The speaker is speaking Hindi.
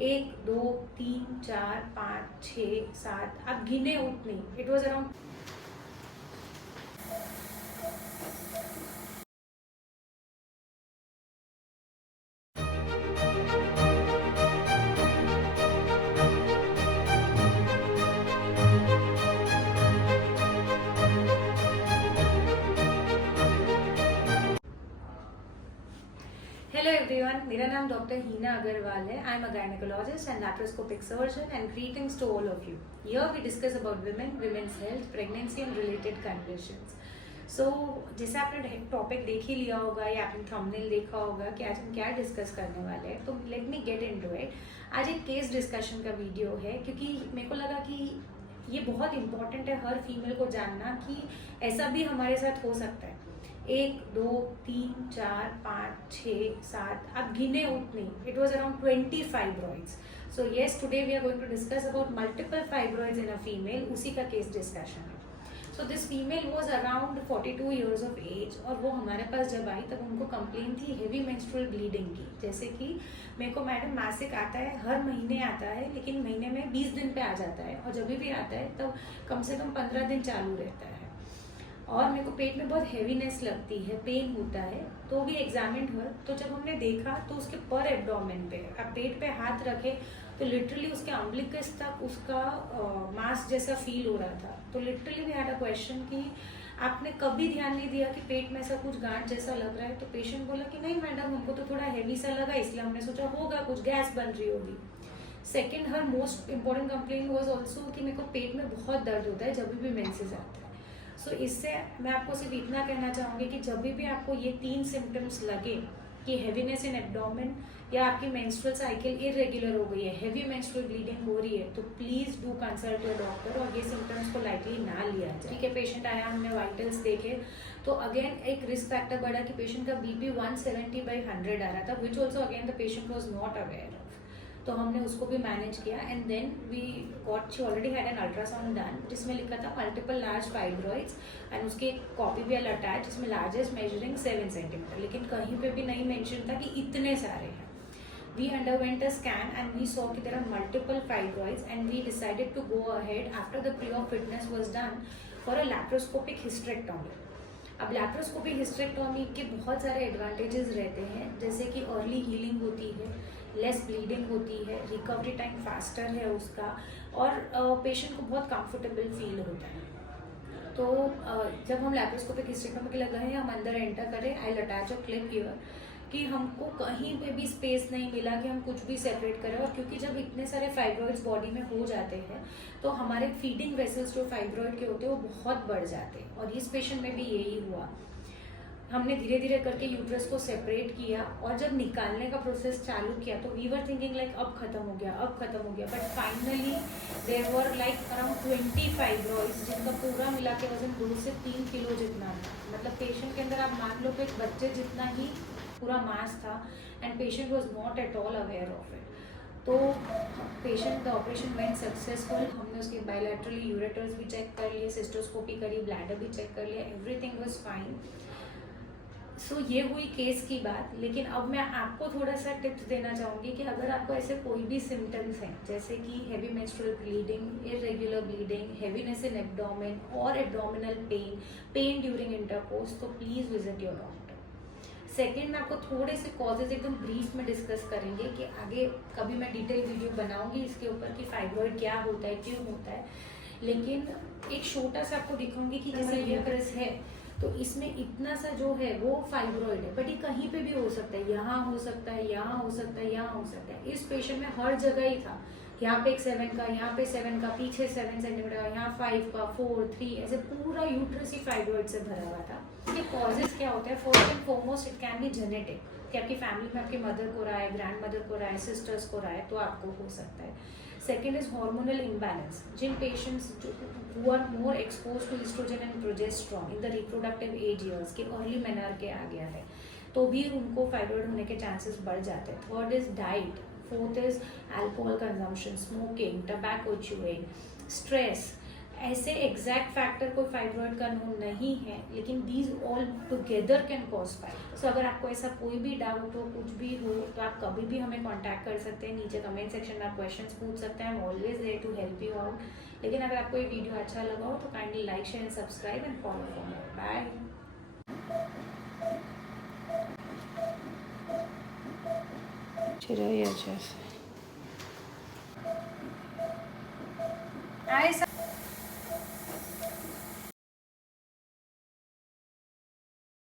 1 2 3 4 5 6 7 आप गिने उतनी, it was around. Hello everyone, मेरा नाम डॉक्टर हीना अग्रवाल है। I am a gynaecologist and laparoscopic surgeon and greetings to all of you. Here we discuss about women's health, pregnancy and related conditions. So जैसे आपने टॉपिक देख ही लिया होगा या आपने थंबनेल देखा होगा कि आज हम क्या डिस्कस करने वाले हैं, तो let me get into it. आज एक केस डिस्कशन का वीडियो है क्योंकि मेरे को लगा कि ये बहुत इंपॉर्टेंट है हर फीमेल को जानना कि ऐसा भी हमारे साथ हो सकता है। 1 2 3 4 5 6 7 आप गिने उतनी, it was around 20 fibroids. So yes, today we are going to discuss about multiple fibroids in a female. उसी का केस डिस्कशन है। So this female was around 42 years of age और वो हमारे पास जब आई तब उनको कंप्लेन थी हेवी मेंस्ट्रुअल ब्लीडिंग की। जैसे कि मेरे को मैडम मासिक आता है, हर महीने आता है, लेकिन महीने में 20 दिन पे आ जाता है और जब भी आता है तब कम से कम 15 दिन चालू रहता है और मेरे को पेट में बहुत हैवीनेस लगती है, पेन होता है। तो भी एग्जामिन हुआ तो जब हमने देखा तो उसके पर एब्डोमेन पे आप पेट पे हाथ रखे तो लिटरली उसके अम्बिलिकस तक उसका मास जैसा फील हो रहा था। तो literally we had a question कि आपने कभी ध्यान नहीं दिया कि पेट में ऐसा कुछ गांठ जैसा लग रहा है? तो पेशेंट बोला कि नहीं मैडम, हमको तो थोड़ा हैवी सा लगा, इसलिए हमने सोचा होगा कुछ गैस बन रही होगी। Second, her most important complain was also कि मेरे को पेट में बहुत दर्द होता है जब भी मेंसेस आता है। सो इससे मैं आपको सिर्फ इतना कहना चाहूँगी कि जब भी आपको ये 3 सिम्टम्स लगे कि हैवीनेस इन एब्डोमेन या आपकी मेंस्ट्रुअल साइकिल इरेगुलर हो गई है, हैवी मेंस्ट्रुअल ब्लीडिंग हो रही है, तो please do consult your doctor और ये सिम्टम्स को लाइटली ना लिया जाए। ठीक है, पेशेंट आया, हमने वाइटल्स देखे तो अगेन एक रिस्क फैक्टर बढ़ा कि पेशेंट का बीपी 170/100 आ रहा था, which also again the patient was not aware of. तो हमने उसको भी मैनेज किया and then we got, she already had an ultrasound done जिसमें लिखा था मल्टीपल लार्ज फाइब्रॉइड्स एंड उसकी एक कॉपी भी अल अटैच जिसमें लार्जेस्ट मेजरिंग 7 सेंटीमीटर, लेकिन कहीं पे भी नहीं मेंशन था कि इतने सारे हैं। We underwent a scan and we saw कि there are multiple fibroids and we decided to go ahead after the pre-op fitness was done for a laparoscopic hysterectomy। अब लैप्रोस्कोपिक हिस्टेरेक्टोमी के बहुत सारे एडवांटेजेस रहते हैं, जैसे कि अर्ली हीलिंग होती है, लेस ब्लीडिंग होती है, रिकवरी टाइम फास्टर है उसका और पेशेंट को बहुत कंफर्टेबल फील होता है। तो जब हम लैप्रोस्कोपिक हिस्टेरेक्टोमी के लिए गए, हम अंदर एंटर करें, I will attach a clip here कि हमको कहीं पे भी स्पेस नहीं मिला कि हम कुछ भी सेपरेट करें। और क्योंकि जब इतने सारे फाइब्रॉइड्स बॉडी में हो जाते हैं तो हमारे फीडिंग वेसल्स जो फाइब्रॉइड के होते हैं वो बहुत बढ़ जाते हैं और इस पेशेंट में भी यही हुआ। हमने धीरे धीरे करके यूट्रस को सेपरेट किया और जब निकालने का प्रोसेस चालू किया तो वी वर थिंकिंग लाइक अब खत्म हो गया, अब खत्म हो गया, but finally there were like around 20 fibroids जिनका पूरा मिला के वजन 2 से 3 किलो जितना था। मतलब पेशेंट के अंदर आप मान लो कि एक बच्चे जितना ही पूरा मास था and patient was not at all aware of it. तो patient the operation went successful. हमने उसके बायलैटरली यूरेटर्स भी चेक कर लिए, सिस्टोस्कोपी करी, ब्लैडर भी चेक कर लिया, एवरीथिंग वाज फाइन। सो ये हुई केस की बात। लेकिन अब मैं आपको थोड़ा सा टिप्स देना चाहूँगी कि अगर आपको ऐसे कोई भी सिम्टम्स हैं जैसे कि heavy menstrual bleeding, irregular bleeding, heaviness in abdomen और abdominal pain, pain during intercourse, तो please visit your doctor. Second, मैं आपको थोड़े से कॉजेज एकदम ब्रीफ में डिस्कस करेंगे कि आगे कभी मैं डिटेल वीडियो बनाऊंगी इसके ऊपर कि फाइब्रॉइड क्या होता है, क्यों होता है। लेकिन एक छोटा सा आपको दिखाऊंगी कि जैसे यूट्रस है तो इसमें इतना सा जो है वो फाइब्रॉइड है, बट ये कहीं पे भी हो सकता है, यहाँ हो सकता है, यहाँ हो सकता है, यहाँ हो सकता है। इस पेशेंट में हर जगह ही था, यहाँ पे एक 7 का, यहाँ पे 7 का, पीछे 7 सेंटीमीटर, यहाँ 5 का, 4, 3, ऐसे पूरा यूट्रस ही फाइब्रॉइड से भरा हुआ था। इसके कॉजेज क्या होते हैं? First and foremost it can be genetic, कि आपकी फैमिली में आपकी मदर को रहा है, ग्रैंड मदर को रहा है, सिस्टर्स को रहा है, तो आपको हो सकता है। Second is hormonal imbalance. जिन patients who are more expose to oestrogen and progesterone in the reproductive age years के अर्ली मेनोर्के आ गया है तो भी उनको फाइब्रॉइड होने के चांसेस बढ़ जाते हैं। Third is diet. Fourth is alcohol consumption, smoking, tobacco chewing, stress ऐसे एग्जैक्ट फैक्टर कोई फाइब्रॉइड का नोन नहीं है, लेकिन these all together can cause fibroid. So अगर आपको ऐसा कोई भी डाउट हो, कुछ भी हो, तो आप कभी भी हमें कांटेक्ट कर सकते हैं। नीचे कमेंट सेक्शन में आप क्वेश्चंस पूछ सकते हैं। I am always there to help you out. लेकिन अगर आपको ये वीडियो अच्छा लगा हो तो kindly like, share and subscribe and follow for more. Bye. अच्छे